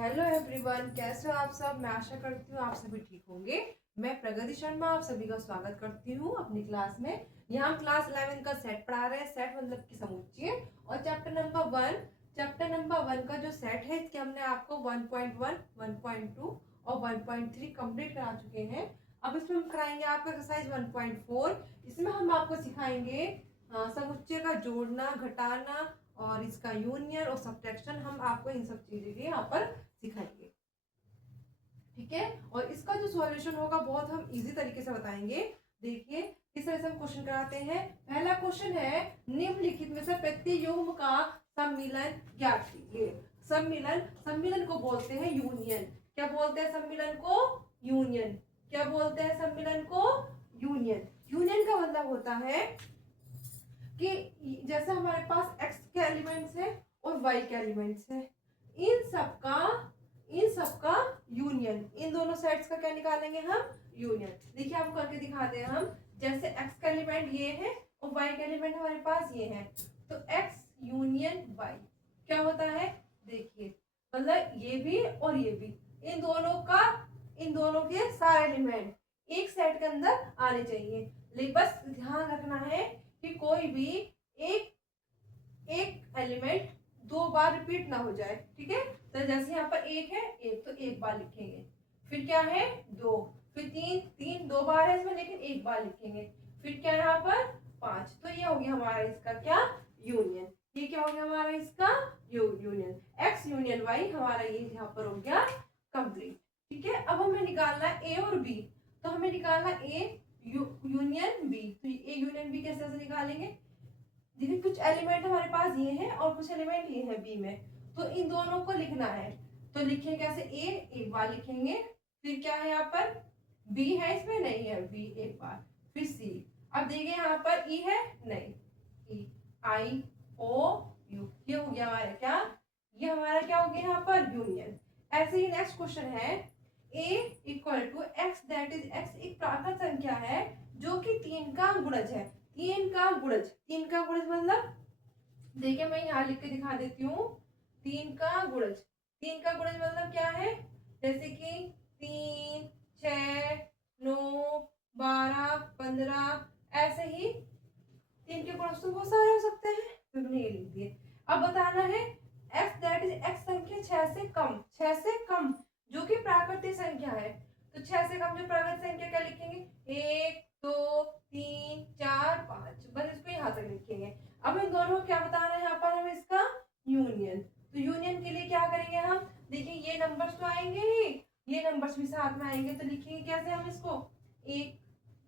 Hello everyone, कैसे हो आप सब। मैं आशा करती हूँ आप सभी ठीक होंगे। मैं प्रगति शर्मा आप सभी का स्वागत करती हूँ अपनी क्लास में। यहाँ हम क्लास 11 का सेट पढ़ा रहे हैं। सेट मतलब कि समुच्चय और चैप्टर नंबर 1 का जो सेट है इसके हमने आपको 1.1, 1.2 और 1.3 कंप्लीट करा चुके हैं। अब इसमें हम कराएंगे आपका एक्सरसाइज 1.4। इसमें हम आपको सिखाएंगे समुच्चय का जोड़ना, घटाना और इसका यूनियन और सब्ट्रैक्शन। हम आपको इन सब चीजें के यहाँ पर सिखाएंगे, ठीक है। और इसका जो सॉल्यूशन होगा बहुत हम इजी तरीके से बताएंगे। देखिए किस तरह से हम क्वेश्चन कराते हैं। पहला क्वेश्चन है, निम्नलिखित में से प्रत्येक युग्म का सम्मिलन ज्ञात कीजिए। सम्मिलन को बोलते हैं यूनियन। क्या बोलते हैं सम्मिलन को? यूनियन। क्या बोलते हैं सम्मिलन को? यूनियन। यूनियन का मतलब होता है कि जैसे हमारे पास x के एलिमेंट्स है और y के एलिमेंट्स है, इन सबका यूनियन। इन दोनों सेट्स का क्या निकालेंगे हम? यूनियन। देखिए आपको करके दिखाते हैं हम। जैसे x का एलिमेंट ये है और y का एलिमेंट हमारे पास ये है, तो x यूनियन y क्या होता है? देखिए मतलब ये भी और ये भी, इन दोनों के सारे एलिमेंट एक सेट के अंदर आने चाहिए। लेकिन बस ध्यान रखना है कि कोई भी एक एलिमेंट दो बार रिपीट ना हो जाए, ठीक है। तो जैसे यहाँ पर एक है, एक तो एक बार लिखेंगे, फिर क्या है दो, फिर तीन दो बार है इसमें लेकिन एक बार लिखेंगे, फिर क्या है यहाँ पर पांच। तो ये हो गया हमारा इसका क्या? यूनियन। ये क्या हो गया हमारा इसका? यूनियन। एक्स यूनियन वाई हमारा ये यहाँ पर हो गया कंप्लीट, ठीक है। अब हमें निकालना है ए और बी। तो हमें निकालना ए यूनियन बी। तो ए यूनियन बी कैसे निकालेंगे? देखिए कुछ एलिमेंट हमारे पास ये है और कुछ एलिमेंट ये है बी में, तो इन दोनों को लिखना है। तो लिखें कैसे? ए एक बार लिखेंगे, फिर क्या है यहाँ पर बी है, इसमें नहीं है बी एक बार, फिर सी। अब देखिए यहाँ पर ई है नहीं, ई आई ओ यू, ये हो गया हमारा क्या? ये हमारा क्या हो गया यहाँ पर? यूनियन। ऐसे ही नेक्स्ट क्वेश्चन है, a equal to x that is x एक प्राकृत संख्या है जो कि 3 का गुणज है। 3 का गुणज मतलब देखिए मैं यहाँ लिख के दिखा देती हूँ। 3 का गुणज मतलब क्या है? जैसे कि 3, 6, 9, 12, 15, ऐसे ही 3 के गुणज तो बहुत सारे हो सकते हैं, तो हमने ये लिख दिए। अब बताना है f दैट इज x संख्या 6 से कम जो कि प्राकृतिक संख्या है। तो 6 से कम जो प्राकृतिक संख्या क्या लिखेंगे? 1, 2, 3, 4, 5, बस इसको यहाँ तक लिखेंगे। अब इन दोनों को क्या बताना है यहाँ पर हमें? इसका यूनियन। तो यूनियन के लिए क्या करेंगे हम? देखिए ये नंबर्स तो आएंगे ही, ये नंबर्स भी साथ में आएंगे, तो लिखेंगे कैसे हम इसको? 1,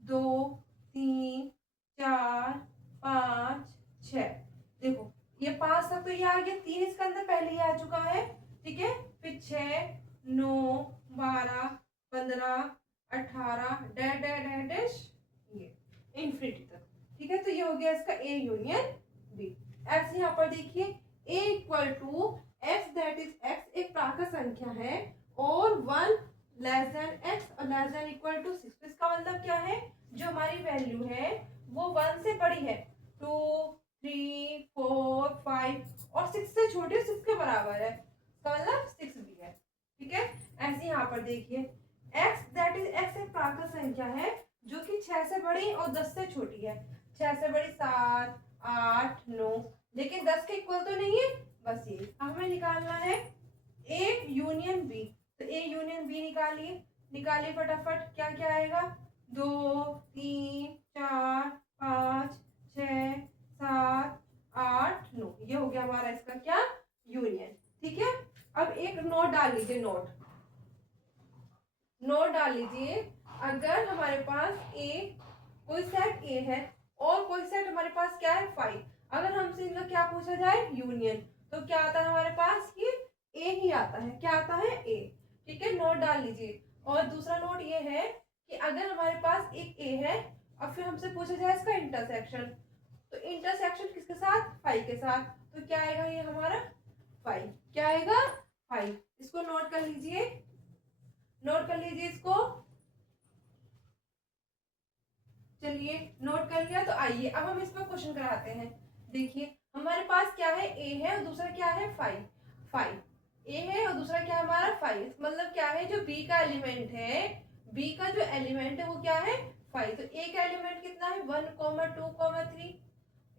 2, 3, 4, 5, 6। देखो ये 5 तक तो ये आ गया, 3 इसके अंदर पहले ही आ चुका है, ठीक है। फिर 6, 9, 12, 15, 18 डैश ये इन्फिनिटी तक, ठीक है। तो ये हो गया इसका ए यूनियन बी। ऐसे यहाँ पर देखिए A equal to x that is x एक प्राकृत संख्या है और 1 लेस देन एक्स और लेस देन इक्वल टू 6। इसका मतलब क्या है? जो हमारी वैल्यू है वो 1 से बड़ी है, 2, 3, 4, 5 और 6 से छोटी है, 6 के बराबर है, इसका मतलब 6 भी है, ठीक है। ऐसे यहाँ पर देखिए x दैट इज x एक प्राकृत संख्या है जो कि 6 से बड़ी और 10 से छोटी है। 6 से बड़ी 7, 8, 9, लेकिन 10 के इक्वल तो नहीं है, बस ये हमें निकालना है ए यूनियन बी। तो ए यूनियन बी निकालिए फटाफट। क्या क्या आएगा? 2, 3, 4, 5, 6, 7, 8, 9, ये हो गया हमारा इसका क्या? यूनियन, ठीक है। अब एक नोट डाल लीजिए, नोट डाल लीजिए। अगर हमारे पास कोई सेट ए है और कोई सेट हमारे पास क्या है 5, अगर हमसे इनका क्या पूछा जाए? यूनियन, तो क्या आता है हमारे पास? ये ए ही आता है। क्या आता है? ए, ठीक है। नोट डाल लीजिए। और दूसरा नोट ये है कि अगर हमारे पास एक ए है और फिर हमसे पूछा जाए इसका इंटरसेक्शन, तो इंटरसेक्शन किसके साथ? 5 के साथ, तो क्या आएगा ये हमारा? 5। क्या आएगा? 5। इसको नोट कर लीजिए, इसको। चलिए नोट कर लिया, तो आइए अब हम इस पर क्वेश्चन कराते हैं। देखिए हमारे पास क्या है? ए है और दूसरा क्या है? 5 ए है और और दूसरा क्या है हमारा 5। मतलब क्या है, जो बी का एलिमेंट है, बी का जो एलिमेंट है वो क्या है 5। तो ए का एलिमेंट कितना है 1, 2, 3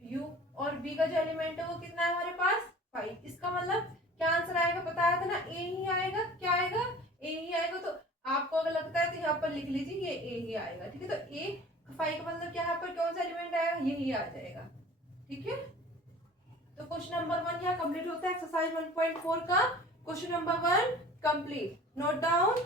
यू, और बी का जो एलिमेंट है वो कितना है हमारे पास 5। इसका मतलब क्या आंसर आएगा, बताया था ना ए ही आएगा। क्या आएगा, ए ही आएगा। तो आपको अगर लगता है तो यहाँ पर लिख लीजिए ये ए ही आएगा। ठीक है, तो ए 5 का मतलब क्या यहाँ पर कौन सा एलिमेंट आएगा, यही आ जाएगा। ठीक है, तो क्वेश्चन नंबर 1 यहाँ कंप्लीट होता है। एक्सरसाइज 1.4 का question number 1 complete. Note down.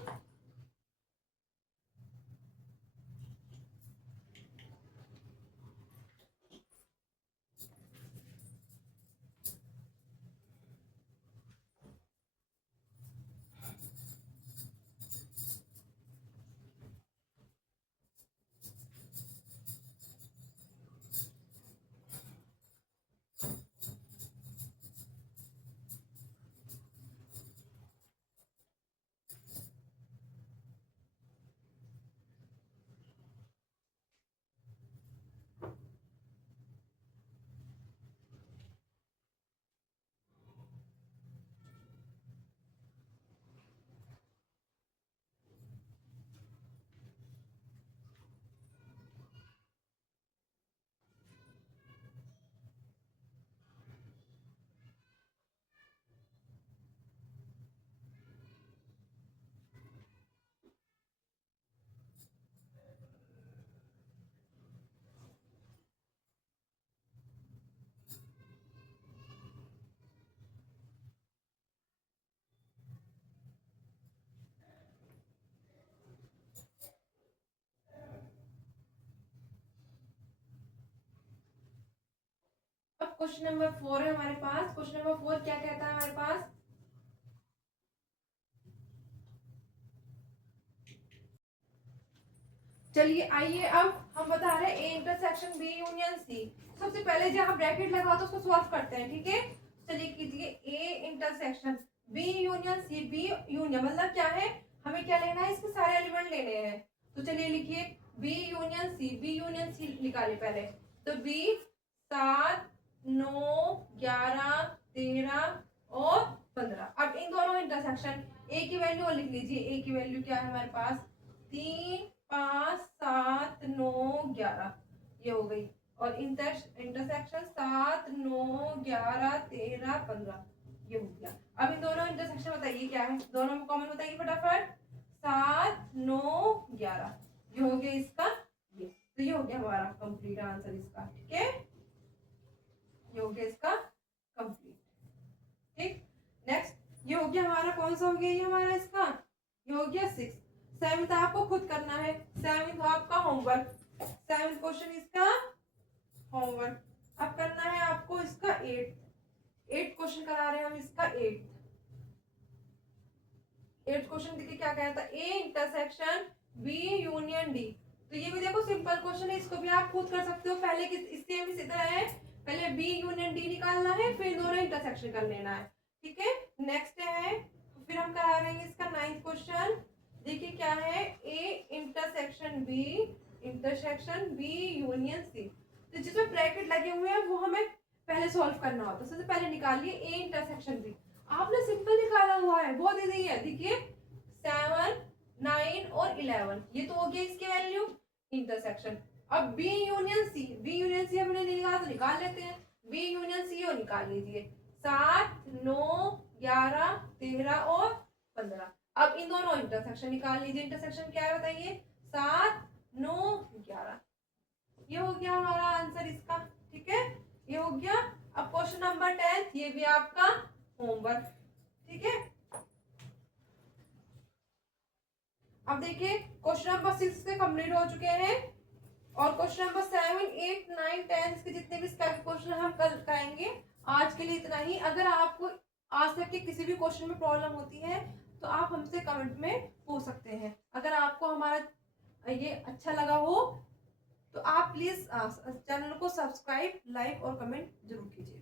अब क्वेश्चन नंबर 4 है हमारे पास। क्वेश्चन नंबर 4 क्या कहता है हमारे पास, चलिए आइए अब हम बता रहे हैं A intersection B union C. सबसे पहले जहां ब्रैकेट लगा तो उसको सॉल्व करते हैं। ठीक है, चलिए कीजिए A intersection B union C. B union मतलब क्या है, हमें क्या लेना है, इसके सारे एलिमेंट लेने हैं। तो चलिए लिखिए B union C. B union C निकाले पहले। तो बी 7, 9, 11, 13 और 15। अब इन दोनों इंटरसेक्शन ए की वैल्यू लिख लीजिए। ए की वैल्यू क्या है हमारे पास 3, 5, 7, 9, 11 ये हो गई। और इंटरसेक्शन 7, 9, 11, 13, 15 ये हो गया। अब इन दोनों इंटरसेक्शन बताइए क्या है, दोनों में कॉमन बताइए फटाफट। 7, 9, 11 ये हो गया इसका ये। तो ये हो गया हमारा कंप्लीट आंसर इसका। ठीक है, ये हो गया इसका कंप्लीट। ठीक, नेक्स्ट ये हो गया हमारा, कौन सा हो गया ये हमारा इसका, ये हो गया 6। 7th आपको खुद करना है। 7th आपका होमवर्क। 7th क्वेश्चन इसका होमवर्क। अब करना है आपको इसका 8th क्वेश्चन करा रहे हैं हम इसका 8th क्वेश्चन। देखिए क्या कहता है, A intersection B union D. तो ये भी देखो सिंपल क्वेश्चन है, इसको भी आप खुद कर सकते हो। पहले इससे हम इसी तरह है, पहले बी यूनियन डी निकालना है, फिर दोनों इंटरसेक्शन कर लेना है। ठीक है, नेक्स्ट है फिर हम करा रहे हैं इसका 9th क्वेश्चन। देखिए क्या है, A intersection B union C. तो जिसमें ब्रैकेट लगे हुए हैं वो हमें पहले सॉल्व करना होता है। सबसे पहले निकालिए ए इंटरसेक्शन बी। आपने सिंपल निकाला हुआ है, बहुत इजी है। देखिए 7, 9 और 11 ये तो हो गया इसके वैल्यू इंटरसेक्शन। अब बी यूनियन सी हमने नहीं निकाला तो निकाल लेते हैं। बी यूनियन सी और निकाल लीजिए 7, 9, 11, 13 और 15। अब इन दोनों इंटरसेक्शन निकाल लीजिए। इंटरसेक्शन क्या है बताइए, 7, 9, 11 ये हो गया हमारा आंसर इसका। ठीक है, ये हो गया। अब क्वेश्चन नंबर 10 ये भी आपका होमवर्क। ठीक है, अब देखिए क्वेश्चन नंबर 6 से कंप्लीट हो चुके हैं और क्वेश्चन नंबर 7, 8, 9, 10 के जितने भी क्वेश्चन हम कल कराएंगे। आज के लिए इतना ही। अगर आपको आज तक के किसी भी क्वेश्चन में प्रॉब्लम होती है तो आप हमसे कमेंट में पूछ सकते हैं। अगर आपको हमारा ये अच्छा लगा हो तो आप प्लीज चैनल को सब्सक्राइब, लाइक और कमेंट जरूर कीजिए।